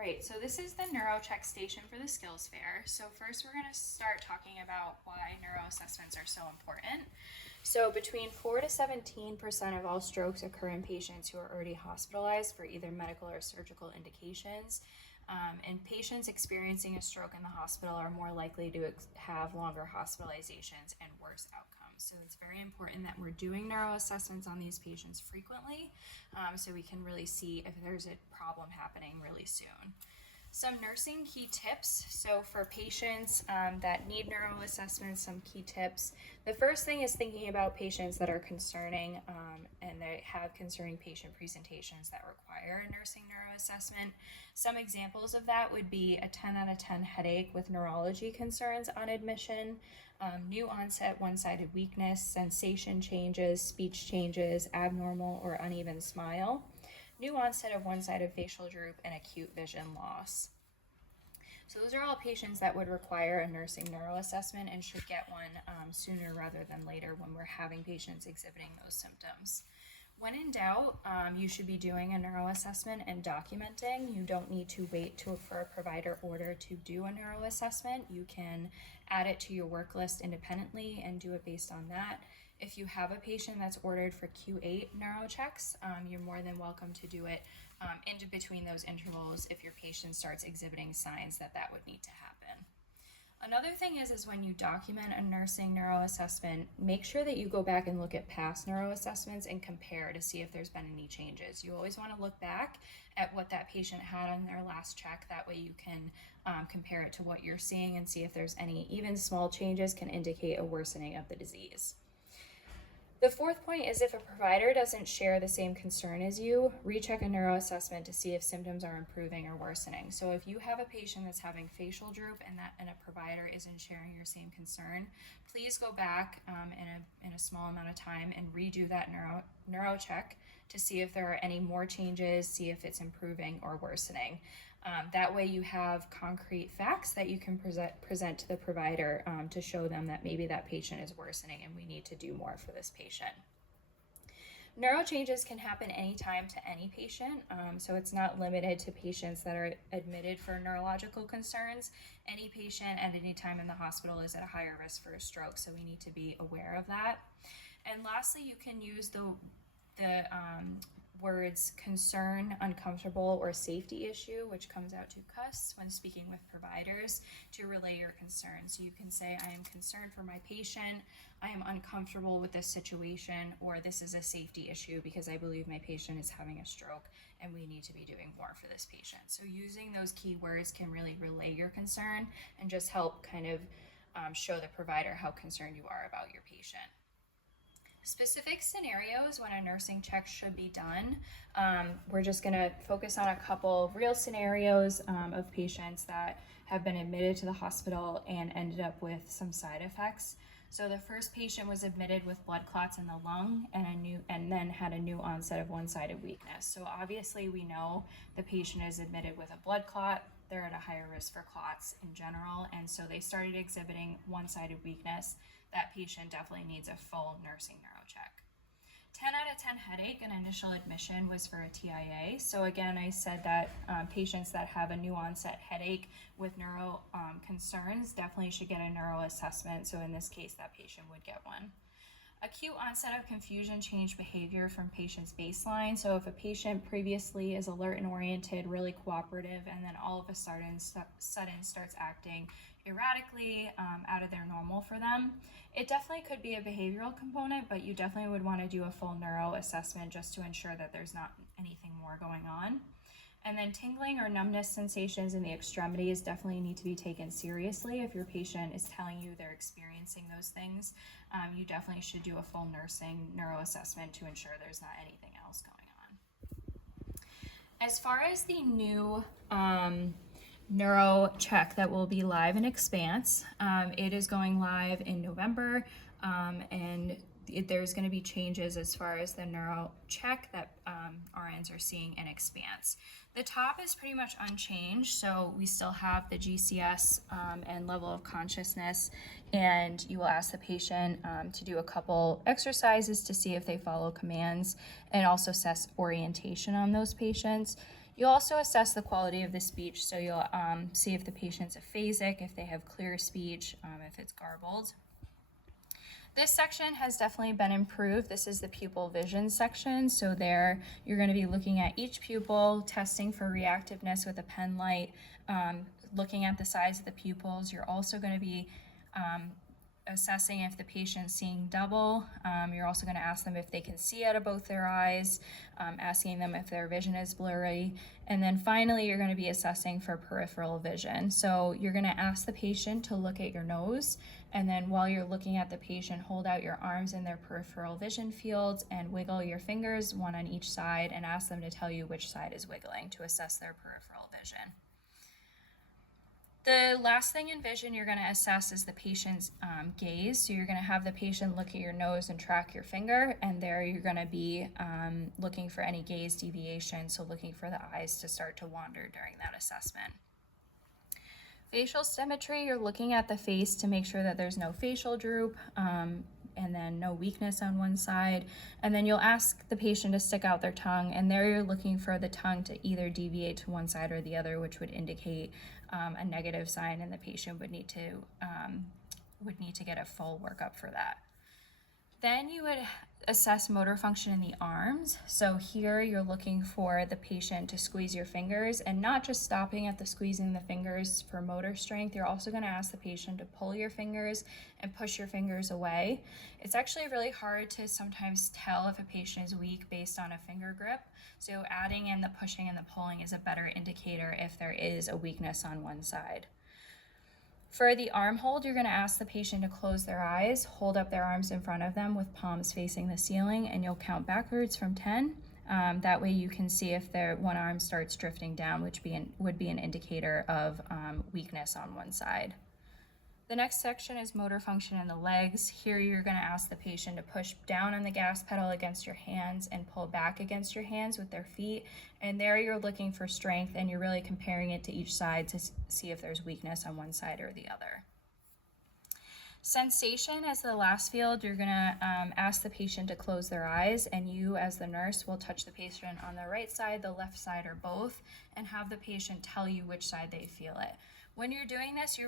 Alright, so this is the Neuro check station for the skills fair. So first we're going to start talking about why neuro assessments are so important. So between 4 to 17% of all strokes occur in patients who are already hospitalized for either medical or surgical indications. And patients experiencing a stroke in the hospital are more likely to have longer hospitalizations and worse outcomes. So it's very important that we're doing neuro assessments on these patients frequently, so we can really see if there's a problem happening really soon. Some nursing key tips. So for patients that need neuro assessments, some key tips. The first thing is thinking about patients that are concerning and they have concerning patient presentations that require a nursing neuro assessment. Some examples of that would be a 10 out of 10 headache with neurology concerns on admission, new onset one-sided weakness, sensation changes, speech changes, abnormal or uneven smile, new onset of one-sided facial droop, and acute vision loss. So those are all patients that would require a nursing neuro assessment and should get one sooner rather than later when we're having patients exhibiting those symptoms. When in doubt, you should be doing a neuro assessment and documenting. You don't need to wait for a provider order to do a neuro assessment. You can add it to your work list independently and do it based on that. If you have a patient that's ordered for Q8 neuro checks, you're more than welcome to do it in between those intervals if your patient starts exhibiting signs that would need to happen. Another thing is when you document a nursing neuro assessment, make sure that you go back and look at past neuro assessments and compare to see if there's been any changes. You always want to look back at what that patient had on their last check. That way you can compare it to what you're seeing and see if there's any, even small changes can indicate a worsening of the disease. The fourth point is if a provider doesn't share the same concern as you, recheck a neuro assessment to see if symptoms are improving or worsening. So if you have a patient that's having facial droop and a provider isn't sharing your same concern, please go back in a small amount of time and redo that neuro check to see if there are any more changes, see if it's improving or worsening. That way you have concrete facts that you can present to the provider to show them that maybe that patient is worsening and we need to do more for this patient. Neuro changes can happen anytime to any patient, so it's not limited to patients that are admitted for neurological concerns. Any patient at any time in the hospital is at a higher risk for a stroke, so we need to be aware of that. And lastly, you can use the words concern, uncomfortable, or safety issue, which comes out to CUS when speaking with providers, to relay your concerns. So you can say, I am concerned for my patient, I am uncomfortable with this situation, or this is a safety issue because I believe my patient is having a stroke and we need to be doing more for this patient. So using those keywords can really relay your concern and just help kind of show the provider how concerned you are about your patient. Specific scenarios when a nursing check should be done. We're just going to focus on a couple of real scenarios of patients that have been admitted to the hospital and ended up with some side effects. So the first patient was admitted with blood clots in the lung and then had a new onset of one-sided weakness. So obviously we know the patient is admitted with a blood clot. They're at a higher risk for clots in general, and so they started exhibiting one-sided weakness. That patient definitely needs a full nursing neuro check. 10 out of 10 headache, an initial admission was for a TIA. So again, I said that patients that have a new onset headache with neuro concerns definitely should get a neuro assessment. So in this case, that patient would get one. Acute onset of confusion changed behavior from patient's baseline. So if a patient previously is alert and oriented, really cooperative, and then all of a sudden starts acting erratically, out of their normal for them, it definitely could be a behavioral component, but you definitely would want to do a full neuro assessment just to ensure that there's not anything more going on. And then tingling or numbness sensations in the extremities definitely need to be taken seriously. If your patient is telling you they're experiencing those things, you definitely should do a full nursing neuro assessment to ensure there's not anything else going on. As far as the new neuro check that will be live in Expanse, it is going live in November, and there's going to be changes as far as the neuro check that RNs are seeing in Expanse. The top is pretty much unchanged, so we still have the GCS and level of consciousness, and you will ask the patient to do a couple exercises to see if they follow commands and also assess orientation on those patients. You'll also assess the quality of the speech, so you'll see if the patient's aphasic, if they have clear speech, if it's garbled. This section has definitely been improved. This is the pupil vision section. So there you're going to be looking at each pupil, testing for reactiveness with a pen light, looking at the size of the pupils. You're also going to be assessing if the patient's seeing double. You're also going to ask them if they can see out of both their eyes, asking them if their vision is blurry. And then finally, you're going to be assessing for peripheral vision. So you're going to ask the patient to look at your nose, and then while you're looking at the patient, hold out your arms in their peripheral vision fields and wiggle your fingers, one on each side, and ask them to tell you which side is wiggling to assess their peripheral vision. The last thing in vision you're going to assess is the patient's gaze. So you're going to have the patient look at your nose and track your finger, and there you're going to be looking for any gaze deviation, so looking for the eyes to start to wander during that assessment. Facial symmetry, you're looking at the face to make sure that there's no facial droop, and then no weakness on one side. And then you'll ask the patient to stick out their tongue, and there you're looking for the tongue to either deviate to one side or the other, which would indicate a negative sign, and the patient would need to get a full workup for that. Then you would assess motor function in the arms. So here you're looking for the patient to squeeze your fingers, and not just stopping at the squeezing the fingers for motor strength. You're also going to ask the patient to pull your fingers and push your fingers away. It's actually really hard to sometimes tell if a patient is weak based on a finger grip. So adding in the pushing and the pulling is a better indicator if there is a weakness on one side. For the arm hold, you're going to ask the patient to close their eyes, hold up their arms in front of them with palms facing the ceiling, and you'll count backwards from 10. That way you can see if their one arm starts drifting down, which would be an indicator of weakness on one side. The next section is motor function in the legs. Here you're going to ask the patient to push down on the gas pedal against your hands and pull back against your hands with their feet. And there you're looking for strength, and you're really comparing it to each side to see if there's weakness on one side or the other. Sensation as the last field, you're going to ask the patient to close their eyes, and you as the nurse will touch the patient on the right side, the left side, or both, and have the patient tell you which side they feel it. When you're doing this,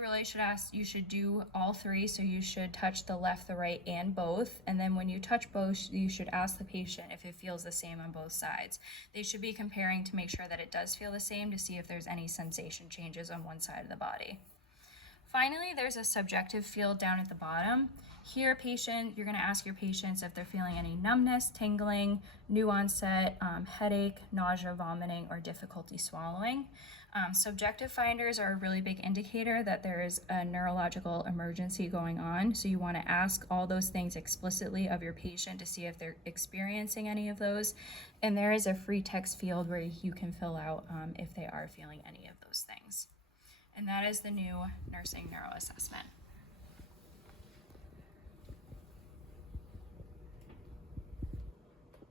you should do all three, so you should touch the left, the right, and both. And then when you touch both, you should ask the patient if it feels the same on both sides. They should be comparing to make sure that it does feel the same, to see if there's any sensation changes on one side of the body. Finally, there's a subjective field down at the bottom. Here, you're going to ask your patients if they're feeling any numbness, tingling, new onset, headache, nausea, vomiting, or difficulty swallowing. Subjective finders are a really big indicator that there is a neurological emergency going on. So you want to ask all those things explicitly of your patient to see if they're experiencing any of those. And there is a free text field where you can fill out if they are feeling any of those things. And that is the new nursing neuro assessment.